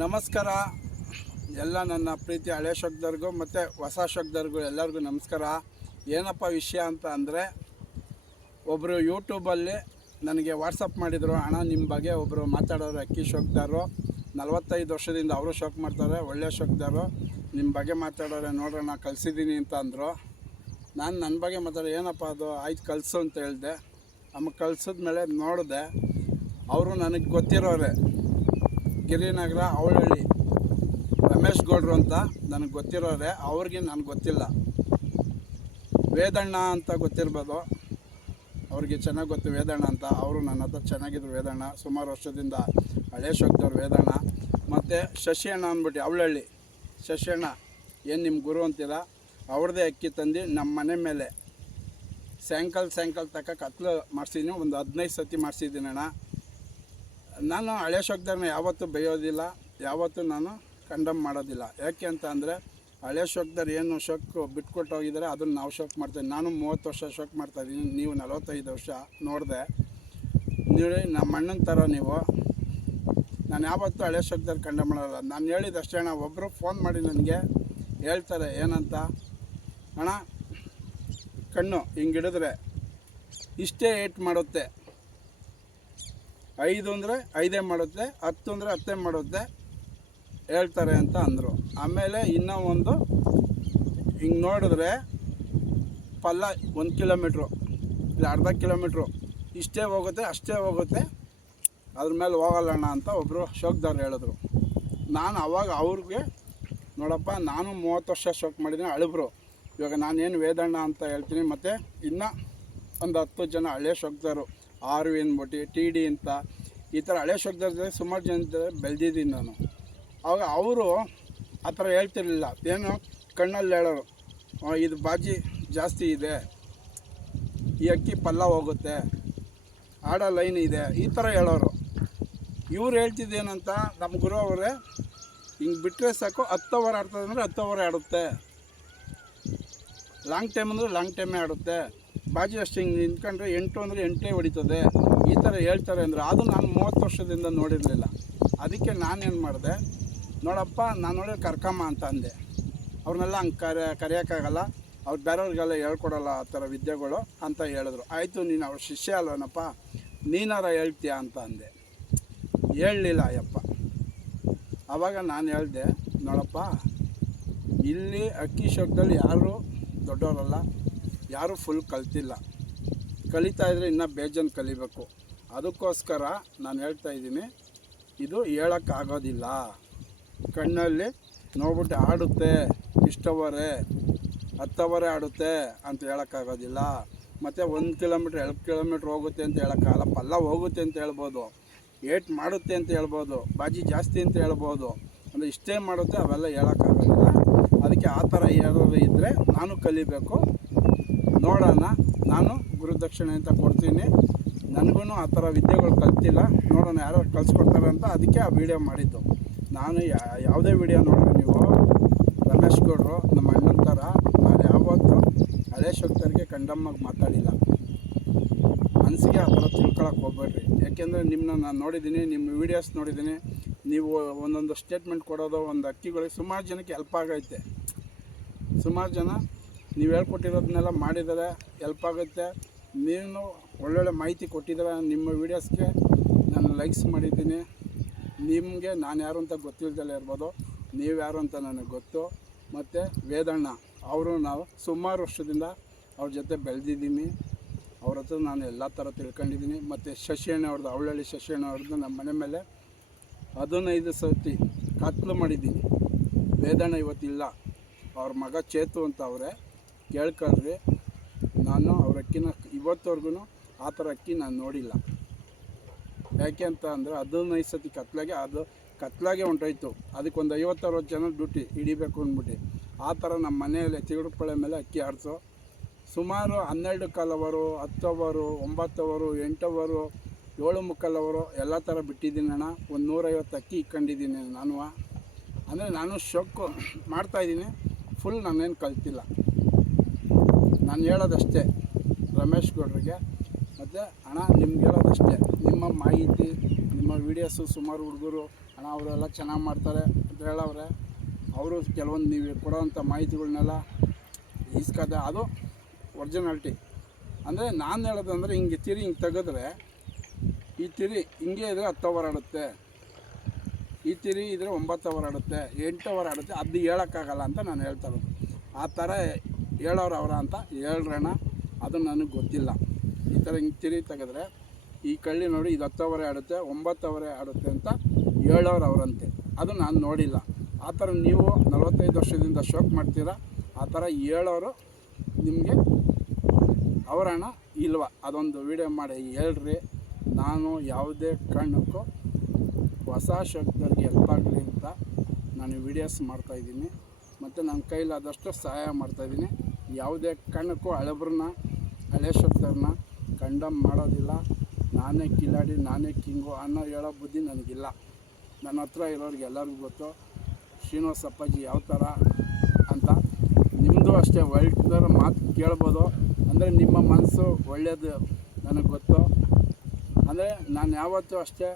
ನಮಸ್ಕಾರ ಎಲ್ಲ ನನ್ನ ಪ್ರೀತಿ ಹಳೆ ಶಬ್ದರಿಗೂ ಮತ್ತು ಹೊಸ ಶಬ್ದರಿಗೂ ಎಲ್ಲರಿಗೂ ನಮಸ್ಕಾರ. ಏನಪ್ಪ ವಿಷಯ ಅಂತ ಅಂದರೆ, ಒಬ್ಬರು ಯೂಟ್ಯೂಬಲ್ಲಿ ನನಗೆ ವಾಟ್ಸಪ್ ಮಾಡಿದರು, ಅಣ್ಣ ನಿಮ್ಮ ಬಗ್ಗೆ ಒಬ್ಬರು ಮಾತಾಡೋರು ಅಕ್ಕಿ ಶೋಕ್ದಾರು 45 ವರ್ಷದಿಂದ ಅವರು ಶೋಕ್ ಮಾಡ್ತಾರೆ, ಒಳ್ಳೆ ಶೋಕ್ದಾರು, ನಿಮ್ಮ ಬಗ್ಗೆ ಮಾತಾಡೋರೆ ನೋಡೋಣ ಕಲಿಸಿದ್ದೀನಿ ಅಂತ ಅಂದರು. ನಾನು ನನ್ನ ಬಗ್ಗೆ ಏನಪ್ಪ ಅದು ಆಯ್ತು ಕಲಿಸು ಅಂತ ಹೇಳಿದೆ. ಆಮೇಲೆ ಕಲಿಸಿದ್ಮೇಲೆ ನೋಡಿದೆ, ಅವರು ನನಗೆ ಗೊತ್ತಿರೋರೆ, ಗಿರಿನಗರ ಅವಳಹಳ್ಳಿ ರಮೇಶ್ ಗೌಡ್ರು ಅಂತ ನನಗೆ ಗೊತ್ತಿರೋರೆ. ಅವ್ರಿಗೆ ನನಗೆ ಗೊತ್ತಿಲ್ಲ. ವೇದಣ್ಣ ಅಂತ ಗೊತ್ತಿರ್ಬೋದು, ಅವ್ರಿಗೆ ಚೆನ್ನಾಗಿ ಗೊತ್ತು ವೇದಣ್ಣ ಅಂತ. ಅವರು ನನ್ನ ಹತ್ರ ಚೆನ್ನಾಗಿದ್ರು. ವೇದಣ್ಣ ಸುಮಾರು ವರ್ಷದಿಂದ ಹಳೆ ಶೋಕ್ದವ್ರು ವೇದಣ್ಣ. ಮತ್ತು ಶಶಿ ಅಣ್ಣ ಅಂದ್ಬಿಟ್ಟು ಅವಳಹಳ್ಳಿ ಶಶಿ ಅಣ್ಣ, ಏನು ನಿಮ್ಮ ಗುರು ಅಂತೀರ, ಅವ್ರದ್ದೇ ಅಕ್ಕಿ ತಂದು ನಮ್ಮ ಮನೆ ಮೇಲೆ ಸಾಯಂಕಾಲ ತಕ್ಕ ಕತ್ಲು ಮಾಡಿಸಿದ್ದೀನಿ. ಒಂದು 15 ಸತಿ ಮಾಡಿಸಿದ್ದೀನಿ ಅಣ್ಣ. ನಾನು ಹಳೆ ಶೋಕ್ದಾರನ್ನ ಯಾವತ್ತೂ ಬೈಯೋದಿಲ್ಲ, ಯಾವತ್ತೂ ನಾನು ಕಂಡಮ್ ಮಾಡೋದಿಲ್ಲ. ಯಾಕೆ ಅಂತ ಅಂದರೆ, ಹಳೆ ಶೋಕ್ದಾರ್ ಏನು ಶೋಕ್ ಬಿಟ್ಕೊಟ್ಟು ಹೋಗಿದ್ದಾರೆ ಅದನ್ನು ನಾವು ಶೋಕ್ ಮಾಡ್ತೀವಿ. ನಾನು 30 ವರ್ಷ ಶೋಕ್ ಮಾಡ್ತಾಯಿದ್ದೀನಿ, ನೀವು 45 ವರ್ಷ ನೋಡಿದೆ. ನೀವು ನಮ್ಮ ಅಣ್ಣನ ಥರ ನೀವು. ನಾನು ಯಾವತ್ತೂ ಹಳೆ ಶೋಕ್ದಾರ್ ಕಂಡಮ್ ಮಾಡೋಲ್ಲ. ನಾನು ಹೇಳಿದಷ್ಟೇ ಅಣ್ಣ. ಒಬ್ಬರು ಫೋನ್ ಮಾಡಿ ನನಗೆ ಹೇಳ್ತಾರೆ ಏನಂತ, ಅಣ್ಣ ಕಣ್ಣು ಹಿಂಗೆ ಹಿಡಿದ್ರೆ ಇಷ್ಟೇ ಏಟ್ ಮಾಡುತ್ತೆ, 5 ಅಂದರೆ 5 ಮಾಡುತ್ತೆ, 10 ಅಂದರೆ 10 ಮಾಡುತ್ತೆ ಹೇಳ್ತಾರೆ ಅಂತ ಅಂದರು. ಆಮೇಲೆ ಇನ್ನೂ ಒಂದು ಹಿಂಗೆ ನೋಡಿದ್ರೆ ಪಲ್ಲ 1 ಕಿಲೋಮೀಟ್ರು ಇಲ್ಲ ಅರ್ಧ ಕಿಲೋಮೀಟ್ರು ಇಷ್ಟೇ ಹೋಗುತ್ತೆ, ಅಷ್ಟೇ ಹೋಗುತ್ತೆ, ಅದ್ರ ಮೇಲೆ ಹೋಗಲ್ಲಣ್ಣ ಅಂತ ಒಬ್ಬರು ಶೋಕ್ದಾರ್ ಹೇಳಿದ್ರು. ನಾನು ಅವಾಗ ಅವ್ರಿಗೆ, ನೋಡಪ್ಪ ನಾನು 30 ವರ್ಷ ಶೋಕ್ ಮಾಡಿದ್ದೀನಿ, ಅಳಿಬ್ರು. ಇವಾಗ ನಾನೇನು ವೇದಣ್ಣ ಅಂತ ಹೇಳ್ತೀನಿ. ಮತ್ತು ಇನ್ನೂ ಒಂದು 10 ಜನ ಹಳೆ ಶೋಕ್ದಾರು, ಆರ್ ಅಂದ್ಬಿಟ್ಟು ಟಿ ಡಿ ಅಂತ, ಈ ಥರ ಹಳೆ ಶೋಕ್ದಾರ ಸುಮಾರು ಜನ ಬೆಳೆದಿದ್ದೀನಿ ನಾನು. ಆವಾಗ ಅವರು ಆ ಥರ ಹೇಳ್ತಿರ್ಲಿಲ್ಲ. ಏನು ಕಣ್ಣಲ್ಲಿ ಹೇಳೋರು, ಇದು ಬಾಜಿ ಜಾಸ್ತಿ ಇದೆ, ಈ ಅಕ್ಕಿ ಪಲ್ಲ ಹೋಗುತ್ತೆ, ಆಡ ಲೈನ್ ಇದೆ, ಈ ಥರ ಹೇಳೋರು. ಇವ್ರು ಹೇಳ್ತಿದ್ದೇನಂತ, ನಮ್ಮ ಗುರು ಅವರೇ ಹಿಂಗೆ ಬಿಟ್ಟರೆ ಸಾಕು, 10 ಓವರ್ ಆಡ್ತದೆ ಅಂದರೆ 10 ಓವರ್ ಆಡುತ್ತೆ, ಲಾಂಗ್ ಟೈಮ್ ಅಂದರೆ ಲಾಂಗ್ ಟೈಮೇ ಆಡುತ್ತೆ, ಬಾಜಿ ಅಷ್ಟು ಹಿಂಗೆ ನಿಂತ್ಕೊಂಡ್ರೆ 8 ಅಂದರೆ 8 ಹೊಡಿತದೆ, ಈ ಥರ ಹೇಳ್ತಾರೆ ಅಂದರೆ. ಅದು ನಾನು 30 ವರ್ಷದಿಂದ ನೋಡಿರಲಿಲ್ಲ. ಅದಕ್ಕೆ ನಾನೇನು ಮಾಡಿದೆ, ನೋಡಪ್ಪ ನಾನು ನೋಡಿ ಕರ್ಕಮ್ಮ ಅಂತ ಅಂದೆ. ಅವ್ರನ್ನೆಲ್ಲ ಹಂಗೆ ಕರೆಯೋಕ್ಕಾಗಲ್ಲ, ಅವ್ರು ಬೇರೆಯವ್ರಿಗೆಲ್ಲ ಹೇಳ್ಕೊಡಲ್ಲ ಆ ಥರ ವಿದ್ಯೆಗಳು ಅಂತ ಹೇಳಿದ್ರು. ಆಯಿತು, ನೀನು ಅವ್ರ ಶಿಷ್ಯ ಅಲ್ವನಪ್ಪ, ನೀನಾರ ಹೇಳ್ತೀಯ ಅಂತ ಅಂದೆ. ಹೇಳಲಿಲ್ಲ ಅಯ್ಯಪ್ಪ. ಆವಾಗ ನಾನು ಹೇಳಿದೆ, ನೋಡಪ್ಪ ಇಲ್ಲಿ ಅಕ್ಕಿ ಶೋಕ್ದಲ್ಲಿ ಯಾರೂ ದೊಡ್ಡವರಲ್ಲ, ಯಾರೂ ಫುಲ್ ಕಲ್ತಿಲ್ಲ, ಕಲಿತಾಯಿದ್ರೆ ಇನ್ನೂ ಬೇಜನ್ ಕಲಿಬೇಕು. ಅದಕ್ಕೋಸ್ಕರ ನಾನು ಹೇಳ್ತಾಯಿದ್ದೀನಿ, ಇದು ಹೇಳೋಕ್ಕಾಗೋದಿಲ್ಲ. ಕಣ್ಣಲ್ಲಿ ನೋಡ್ಬಿಟ್ಟು ಆಡುತ್ತೆ, ಇಷ್ಟವರೆ 10 ಓವರೇ ಆಡುತ್ತೆ ಅಂತ ಹೇಳೋಕ್ಕಾಗೋದಿಲ್ಲ. ಮತ್ತು 1 ಕಿಲೋಮೀಟ್ರ್ 2 ಕಿಲೋಮೀಟ್ರ್ ಹೋಗುತ್ತೆ ಅಂತ ಹೇಳೋಕ್ಕಾಗಲ್ಲ. ಪಲ್ಲ ಹೋಗುತ್ತೆ ಅಂತ ಹೇಳ್ಬೋದು, ಏಟ್ ಮಾಡುತ್ತೆ ಅಂತ ಹೇಳ್ಬೋದು, ಬಾಜಿ ಜಾಸ್ತಿ ಅಂತ ಹೇಳ್ಬೋದು, ಅಂದರೆ ಇಷ್ಟೇ ಮಾಡುತ್ತೆ ಅವೆಲ್ಲ ಹೇಳೋಕ್ಕಾಗೋದಿಲ್ಲ. ಅದಕ್ಕೆ ಆ ಥರ ಏನಾದರೂ ಇದ್ದರೆ ನಾನು ಕಲಿಬೇಕು, ನೋಡೋಣ. ನಾನು ಗುರುದಕ್ಷಿಣೆ ಅಂತ ಕೊಡ್ತೀನಿ. ನನಗೂ ಆ ಥರ ವಿದ್ಯೆಗಳು ಕಲ್ತಿಲ್ಲ, ನೋಡೋಣ ಯಾರು ಕಲಿಸ್ಕೊಡ್ತಾರೆ ಅಂತ. ಅದಕ್ಕೆ ಆ ವಿಡಿಯೋ ಮಾಡಿದ್ದು. ನಾನು ಯಾವುದೇ ವಿಡಿಯೋ ನೋಡಿದ್ರೆ ನೀವು ರಮೇಶ್ ಗೌಡ್ರು ನಮ್ಮ ಅಣ್ಣನ ಥರ ನಾನು ಯಾವತ್ತೂ ಹಳೆ ಶೋಕ್ದಾರಿಗೆ ಕಂಡಮ್ಮಾಗಿ ಮಾತಾಡಿಲ್ಲ. ಮನಸ್ಸಿಗೆ ಆ ಥರ ತಿಳ್ಕೊಳಕ್ಕೆ ಹೋಗ್ಬೇಡ್ರಿ. ಯಾಕೆಂದರೆ ನಿಮ್ಮನ್ನ ನಾನು ನೋಡಿದ್ದೀನಿ, ನಿಮ್ಮ ವೀಡಿಯೋಸ್ ನೋಡಿದ್ದೀನಿ. ನೀವು ಒಂದೊಂದು ಸ್ಟೇಟ್ಮೆಂಟ್ ಕೊಡೋದು ಒಂದು ಅಕ್ಕಿಗಳಿಗೆ ಸುಮಾರು ಜನಕ್ಕೆ ಹೆಲ್ಪ್ ಆಗೈತೆ. ಸುಮಾರು ಜನ ನೀವು ಹೇಳ್ಕೊಟ್ಟಿರೋದನ್ನೆಲ್ಲ ಮಾಡಿದರೆ ಹೆಲ್ಪ್ ಆಗುತ್ತೆ. ನೀವು ಒಳ್ಳೊಳ್ಳೆ ಮಾಹಿತಿ ಕೊಟ್ಟಿದ್ದಾರೆ. ನಿಮ್ಮ ವೀಡಿಯೋಸ್ಗೆ ನಾನು ಲೈಕ್ಸ್ ಮಾಡಿದ್ದೀನಿ. ನಿಮಗೆ ನಾನು ಯಾರು ಅಂತ ಗೊತ್ತಿಲ್ದಲೇ ಇರ್ಬೋದು, ನೀವು ಯಾರು ಅಂತ ನನಗೆ ಗೊತ್ತು. ಮತ್ತು ವೇದಣ್ಣ ಅವರು ನಾವು ಸುಮಾರು ವರ್ಷದಿಂದ ಅವ್ರ ಜೊತೆ ಬೆಳೆದಿದ್ದೀನಿ. ಅವ್ರ ಹತ್ರ ನಾನು ಎಲ್ಲ ಥರ ತಿಳ್ಕೊಂಡಿದ್ದೀನಿ. ಮತ್ತು ಶಶಿ ಅಣ್ಣ ಅವ್ರದ್ದು, ಅವಳಹಳ್ಳಿ ಶಶಿ ಅಣ್ಣ ಅವ್ರದ್ದು ನಮ್ಮ ಮನೆ ಮೇಲೆ 15 ಸತಿ ಕತ್ಲು ಮಾಡಿದ್ದೀನಿ. ವೇದಣ್ಣ ಇವತ್ತಿಲ್ಲ, ಅವ್ರ ಮಗ ಚೇತು ಅಂತ ಅವರೇ, ಕೇಳ್ಕೊಳ್ರಿ. ನಾನು ಅವ್ರ ಅಕ್ಕಿನ ಇವತ್ತವರೆಗೂ ಆ ಥರ ಅಕ್ಕಿ ನಾನು ನೋಡಿಲ್ಲ. ಯಾಕೆ ಅಂತ ಅಂದರೆ 15 ಸತಿ ಕತ್ಲಾಗೆ ಹೊಂಟೋಯ್ತು. ಅದಕ್ಕೊಂದು 50-60 ಜನ ಡ್ಯೂಟಿ ಹಿಡಿಬೇಕು ಅಂದ್ಬಿಟ್ಟು ಆ ಥರ ನಮ್ಮ ಮನೆಯಲ್ಲಿ ತಿರುಗುಪಳೆ ಮೇಲೆ ಅಕ್ಕಿ ಆಡಿಸೋ ಸುಮಾರು 12 ಕಾಲ್ ಅವರು, 10 ಅವರು, 9 ಅವರು, 8 ಅವರು, 7 ಮುಕ್ಕಾಲು ಅವರು ಎಲ್ಲ ಥರ ಬಿಟ್ಟಿದ್ದೀನಿ ಅಣ್ಣ. ಒಂದು 150 ಅಕ್ಕಿ ಇಟ್ಕೊಂಡಿದ್ದೀನಿ ನಾನು. ಅಂದರೆ ನಾನು ಶೋಕು ಮಾಡ್ತಾಯಿದ್ದೀನಿ, ಫುಲ್ ನಾನೇನು ಕಲ್ತಿಲ್ಲ. ನಾನು ಹೇಳೋದಷ್ಟೇ ರಮೇಶ್ ಗೌಡ್ರಿಗೆ ಮತ್ತು ಆಡುತ್ತೆ. ಅಣ್ಣ ನಿಮ್ಗೆ ಹೇಳೋದಷ್ಟೇ, ನಿಮ್ಮ ಮಾಹಿತಿ ನಿಮ್ಮ ವೀಡಿಯೋಸು ಸುಮಾರು ಹುಡುಗರು ಅಣ್ಣ ಅವರೆಲ್ಲ ಚೆನ್ನಾಗಿ ಮಾಡ್ತಾರೆ ಅಂತ ಹೇಳವ್ರೆ. ಅವರು ಕೆಲವೊಂದು ನೀವು ಕೊಡೋವಂಥ ಮಾಹಿತಿಗಳನ್ನೆಲ್ಲ ಇಸ್ಕದೆ ಅದು ಒರಿಜಿನಾಲಿಟಿ. ಅಂದರೆ ನಾನು ಹೇಳೋದಂದರೆ ಹಿಂಗೆ ತಿರಿ ಹಿಂಗೆ ತೆಗೆದ್ರೆ ಈ ತಿರಿ ಹಿಂಗೆ ಇದ್ದರೆ 10 ಓವರ್ ಆಡುತ್ತೆ, ಈ ತಿರಿ ಇದ್ದರೆ 9 ಓವರ್ ಆಡುತ್ತೆ, 8 ಓವರ್ ಆಡುತ್ತೆ. ಅದು ಹೇಳೋಕ್ಕಾಗಲ್ಲ ಅಂತ ನಾನು ಹೇಳ್ತಾ ಇರೋದು. ಆ ಥರ ಹೇಳೋರು ಅವರ ಅಂತ ಹೇಳ್ರಣ್ಣ, ಅದು ನನಗೆ ಗೊತ್ತಿಲ್ಲ. ಈ ಥರ ಹಿಂಗೆ ತಿರಿ ತೆಗೆದ್ರೆ ಈ ಕಳ್ಳಿ ನೋಡಿ ಇದು 10 ಓವರೇ ಆಡುತ್ತೆ, 9 ಓವರೇ ಆಡುತ್ತೆ ಅಂತ ಹೇಳೋರು ಅವರಂತೆ. ಅದು ನಾನು ನೋಡಿಲ್ಲ. ಆ ಥರ ನೀವು 45 ವರ್ಷದಿಂದ ಶೋಕ್ ಮಾಡ್ತೀರಾ, ಆ ಥರ ಹೇಳೋರು ನಿಮಗೆ ಅವರಣ್ಣ ಇಲ್ವಾ? ಅದೊಂದು ವೀಡಿಯೋ ಮಾಡಿ ಹೇಳ್ರಿ. ನಾನು ಯಾವುದೇ ಕಾರಣಕ್ಕೂ ಹೊಸ ಶೋಕ್ದವ್ರಿಗೆ ಹೆಲ್ಪ್ ಆಗಲಿ ಅಂತ ನಾನು ವೀಡಿಯೋಸ್ ಮಾಡ್ತಾಯಿದ್ದೀನಿ, ಮತ್ತು ನನ್ನ ಕೈಲಾದಷ್ಟು ಸಹಾಯ ಮಾಡ್ತಾಯಿದ್ದೀನಿ. ಯಾವುದೇ ಕಾರಣಕ್ಕೂ ಹಳೆ ಶೋಕ್ದವ್ರನ್ನ ಕಂಡಮ್ ಮಾಡೋದಿಲ್ಲ. ನಾನೇ ಕಿಲಾಡಿ, ನಾನೇ ಕಿಂಗು ಅನ್ನೋ ಹೇಳೋ ಬುದ್ಧಿ ನನಗಿಲ್ಲ. ನನ್ನ ಹತ್ರ ಇರೋರಿಗೆ ಎಲ್ಲರಿಗೂ ಗೊತ್ತು ಶ್ರೀನಿವಾಸ್ ಅಪ್ಪಾಜಿ ಯಾವ ಥರ ಅಂತ. ನಿಮ್ಮದು ಅಷ್ಟೇ ಒಳ್ಳೆಯದರ ಮಾತು ಕೇಳ್ಬೋದು. ಅಂದರೆ ನಿಮ್ಮ ಮನಸ್ಸು ಒಳ್ಳೆಯದು ನನಗೆ ಗೊತ್ತು. ಅಂದರೆ ನಾನು ಯಾವತ್ತೂ ಅಷ್ಟೇ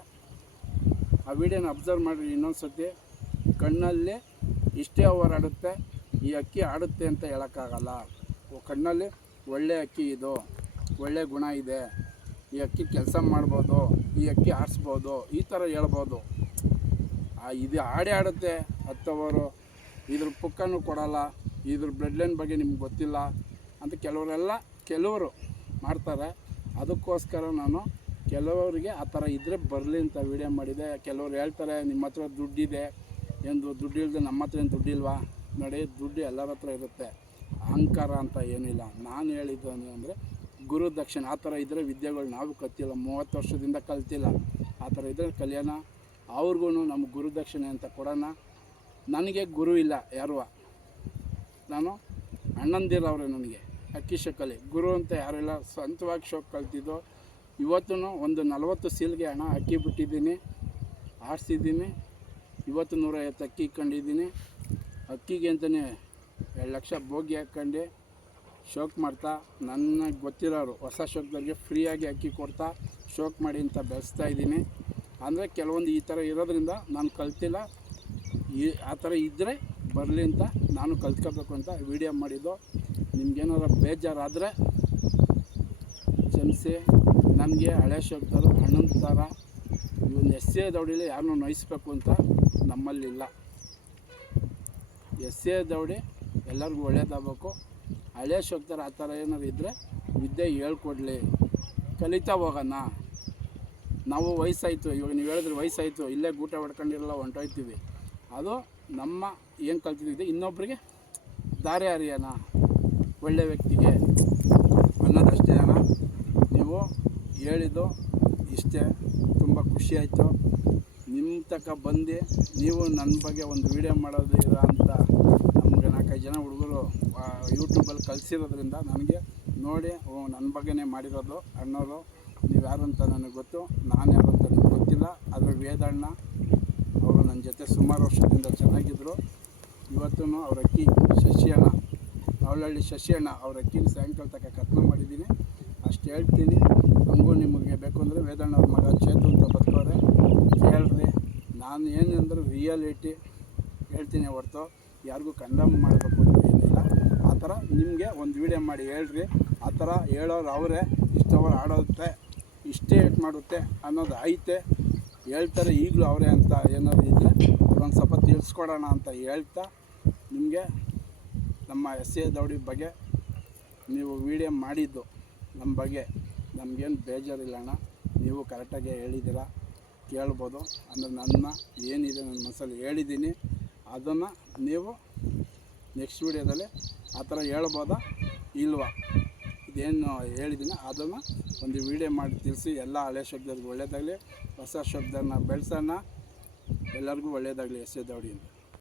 ಆ ವಿಡಿಯೋನ ಅಬ್ಸರ್ವ್ ಮಾಡಿರಿ ಇನ್ನೊಂದು ಸರ್ತಿ. ಕಣ್ಣಲ್ಲಿ ಇಷ್ಟೇ ಓವರ್ ಆಡುತ್ತೆ, ಈ ಅಕ್ಕಿ ಆಡುತ್ತೆ ಅಂತ ಹೇಳೋಕ್ಕಾಗಲ್ಲ. ಕಣ್ಣಲ್ಲಿ ಒಳ್ಳೆ ಅಕ್ಕಿ ಇದು, ಒಳ್ಳೆ ಗುಣ ಇದೆ, ಈ ಅಕ್ಕಿ ಕೆಲಸ ಮಾಡ್ಬೋದು, ಈ ಅಕ್ಕಿ ಆಡಿಸ್ಬೋದು, ಈ ಥರ ಹೇಳ್ಬೋದು. ಇದು ಆಡುತ್ತೆ 10 ಓವರು, ಇದ್ರ ಪುಕ್ಕನೂ ಕೊಡೋಲ್ಲ, ಇದ್ರ ಬ್ಲಡ್ ಲೈನ್ ಬಗ್ಗೆ ನಿಮ್ಗೆ ಗೊತ್ತಿಲ್ಲ ಅಂತ ಕೆಲವರು ಮಾಡ್ತಾರೆ. ಅದಕ್ಕೋಸ್ಕರ ನಾನು ಕೆಲವರಿಗೆ ಆ ಥರ ಇದ್ದರೆ ಬರಲಿ ಅಂತ ವೀಡಿಯೋ ಮಾಡಿದೆ. ಕೆಲವರು ಹೇಳ್ತಾರೆ ನಿಮ್ಮ ಹತ್ರ ದುಡ್ಡಿದೆ, ಏನು ದುಡ್ಡು ಇಲ್ಲದೆ ನಮ್ಮ ಹತ್ರ ಏನು ದುಡ್ಡಿಲ್ವಾ? ನೋಡಿ, ದುಡ್ಡು ಎಲ್ಲರ ಹತ್ರ ಇರುತ್ತೆ, ಅಹಂಕಾರ ಅಂತ ಏನಿಲ್ಲ. ನಾನು ಹೇಳಿದ್ದು ಅಂದರೆ ಗುರು ದಕ್ಷಿಣೆ. ಆ ಥರ ಇದ್ದರೆ ವಿದ್ಯೆಗಳು ನಾವು ಕಲ್ತಿಲ್ಲ, 30 ವರ್ಷದಿಂದ ಕಲ್ತಿಲ್ಲ. ಆ ಥರ ಇದ್ದರೆ ಕಲಿಯೋಣ, ಅವ್ರಿಗೂ ನಮ್ಗೆ ಗುರು ದಕ್ಷಿಣೆ ಅಂತ ಕೊಡೋಣ. ನನಗೆ ಗುರು ಇಲ್ಲ ಯಾರು, ನಾನು ಅಣ್ಣಂದಿರವ್ರೆ ನನಗೆ ಅಕ್ಕಿ ಶೋಕಲ್ಲಿ. ಗುರು ಅಂತ ಯಾರಿಲ್ಲ, ಸ್ವಂತವಾಗಿ ಶೋಕ್ ಕಲ್ತಿದ್ದು. ಇವತ್ತೂ ಒಂದು 40 ಸೀಲ್ಗೆ ಹಣ ಅಕ್ಕಿ ಬಿಟ್ಟಿದ್ದೀನಿ, ಆಡಿಸಿದ್ದೀನಿ. ಇವತ್ತು 150 ಅಕ್ಕಿ ಇಟ್ಕೊಂಡಿದ್ದೀನಿ. ಅಕ್ಕಿಗೆ ಅಂತಲೇ 2 ಲಕ್ಷ ಬೋಗಿ ಹಾಕ್ಕೊಂಡು ಶೋಕ್ ಮಾಡ್ತಾ, ನನಗೆ ಗೊತ್ತಿರೋರು ಹೊಸ ಶೋಕ್ದವ್ರಿಗೆ ಫ್ರೀಯಾಗಿ ಅಕ್ಕಿ ಕೊಡ್ತಾ ಶೋಕ್ ಮಾಡಿ ಅಂತ ಬೆಳೆಸ್ತಾಯಿದ್ದೀನಿ. ಅಂದರೆ ಕೆಲವೊಂದು ಈ ಥರ ಇರೋದ್ರಿಂದ ನಾನು ಕಲ್ತಿಲ್ಲ. ಆ ಥರ ಇದ್ದರೆ ಬರಲಿ ಅಂತ ನಾನು ಕಲ್ತ್ಕೋಬೇಕು ಅಂತ ವೀಡಿಯೋ ಮಾಡಿದ್ದು. ನಿಮ್ಗೇನಾದ್ರು ಬೇಜಾರಾದರೆ ಕ್ಷಮಿಸಿ. ನನಗೆ ಹಳೆ ಶೋಕ್ದವರು ಅಣ್ಣನ ಥರ ಇವನು ಎಸ್ ಎ ದೌಡಿಲಿ ಯಾರನ್ನೂ ನೋಯಿಸ್ಬೇಕು ಅಂತ ನಮ್ಮಲ್ಲಿಲ್ಲ. ಎಸ್ ಎ ದೌಡಿ ಎಲ್ಲರಿಗೂ ಒಳ್ಳೇದಾಗಬೇಕು. ಹಳೆ ಶೋಕ್ದವ್ರು ಆ ಥರ ಏನಾದ್ರು ಇದ್ದರೆ ವಿದ್ಯೆ ಹೇಳ್ಕೊಡ್ಲಿ, ಕಲಿತಾ ಹೋಗೋಣ. ನಾವು ವಯಸ್ಸಾಯಿತು, ಇವಾಗ ನೀವು ಹೇಳಿದ್ರೆ ವಯಸ್ಸಾಯಿತು, ಇಲ್ಲೇ ಗೂಟ ಹೊಡ್ಕೊಂಡಿರಲ್ಲ, ಹೊಂಟೋಯ್ತೀವಿ. ಅದು ನಮ್ಮ ಏನು ಕಲ್ತಿದ್ದೆ ಇನ್ನೊಬ್ಬರಿಗೆ ದಾರಿ ಹರಿಯೋಣ, ಒಳ್ಳೆ ವ್ಯಕ್ತಿಗೆ ಅನ್ನೋದಷ್ಟೇ ಅಣ್ಣ. ನೀವು ಹೇಳಿದ್ದು ಇಷ್ಟೇ, ತುಂಬ ಖುಷಿಯಾಯಿತು. ನಿಮ್ಮ ತನಕ ಬಂದು ನೀವು ನನ್ನ ಬಗ್ಗೆ ಒಂದು ವೀಡಿಯೋ ಮಾಡೋದಿರ ಅಂತ ನಮಗೆ 4-5 ಜನ ಹುಡುಗರು ಯೂಟ್ಯೂಬಲ್ಲಿ ಕಲಿಸಿರೋದ್ರಿಂದ ನನಗೆ ನೋಡಿ ನನ್ನ ಬಗ್ಗೆನೇ ಮಾಡಿರೋದು ಅಣ್ಣವರು. ನೀವು ಯಾರು ಅಂತ ನನಗೆ ಗೊತ್ತು, ನಾನು ಯಾರು ಅಂತ ನನಗೆ ಗೊತ್ತಿಲ್ಲ. ಆದರೆ ವೇದಣ್ಣ ಅವರು ನನ್ನ ಜೊತೆ ಸುಮಾರು ವರ್ಷದಿಂದ ಚೆನ್ನಾಗಿದ್ದರು. ಇವತ್ತೂ ಅವ್ರ ಅಕ್ಕಿ ಶಶಿಯಣ್ಣ, ಅವಳಹಳ್ಳಿ ಶಶಿಯಣ್ಣ ಅವ್ರ ಅಕ್ಕಿನ ಸಾಯಂಕಾಲ ತನಕ ಕತ್ನ ಮಾಡಿದ್ದೀನಿ. ಅಷ್ಟು ಹೇಳ್ತೀನಿ. ಹಂಗೂ ನಿಮಗೆ ಬೇಕು ಅಂದರೆ ವೇದಣ್ಣ ಅವ್ರ ಮಗ ಚೇತು ಅಂತ ಬರ್ತಾರೆ, ಕೇಳ್ರಿ. ನಾನು ಏನಂದ್ರೆ ರಿಯಾಲಿಟಿ ಹೇಳ್ತೀನಿ ಹೊರತು ಯಾರಿಗೂ ಕಂಡಮ್ ಮಾಡಬೇಕು ಅಂತ ಏನಿಲ್ಲ. ಆ ಥರ ನಿಮಗೆ ಒಂದು ವೀಡಿಯೋ ಮಾಡಿ ಹೇಳ್ರಿ. ಆ ಥರ ಹೇಳೋರು ಅವರೇ, ಇಷ್ಟವರು ಆಡೋತ್ತೆ, ಇಷ್ಟೇ ಏಟ್ ಮಾಡುತ್ತೆ ಅನ್ನೋದು ಐತೆ ಹೇಳ್ತಾರೆ. ಈಗಲೂ ಅವರೇ ಅಂತ ಏನಾದ್ರು ಇದ್ದರೆ ಒಂದು ಸ್ವಲ್ಪ ತಿಳಿಸ್ಕೊಡೋಣ ಅಂತ ಹೇಳ್ತಾ, ನಿಮಗೆ ನಮ್ಮ ಎಸ್ ಎ ದೌಡಿ ಬಗ್ಗೆ ನೀವು ವೀಡಿಯೋ ಮಾಡಿದ್ದು ನಮ್ಮ ಬಗ್ಗೆ ನಮಗೇನು ಬೇಜಾರಿಲ್ಲ ಅಣ್ಣ. ನೀವು ಕರೆಕ್ಟಾಗಿ ಹೇಳಿದ್ದೀರ, ಕೇಳ್ಬೋದು. ಅಂದರೆ ನನ್ನ ಏನಿದೆ ನನ್ನ ಮನಸ್ಸಲ್ಲಿ ಹೇಳಿದ್ದೀನಿ, ಅದನ್ನು ನೀವು ನೆಕ್ಸ್ಟ್ ವೀಡಿಯೋದಲ್ಲಿ ಆ ಥರ ಹೇಳ್ಬೋದಾ ಇಲ್ವಾ? ಇದೇನು ಹೇಳಿದ್ದೀನಿ ಅದನ್ನು ಒಂದು ವೀಡಿಯೋ ಮಾಡಿ ತಿಳಿಸಿ. ಎಲ್ಲ ಹಳೆ ಶಬ್ದವ್ರಿಗೆ ಒಳ್ಳೆಯದಾಗಲಿ, ಹೊಸ ಶಬ್ದನ ಬೆಳೆಸೋಣ. ಎಲ್ಲರಿಗೂ ಒಳ್ಳೆಯದಾಗಲಿ. S A ದೌಡಿಯಿಂದ.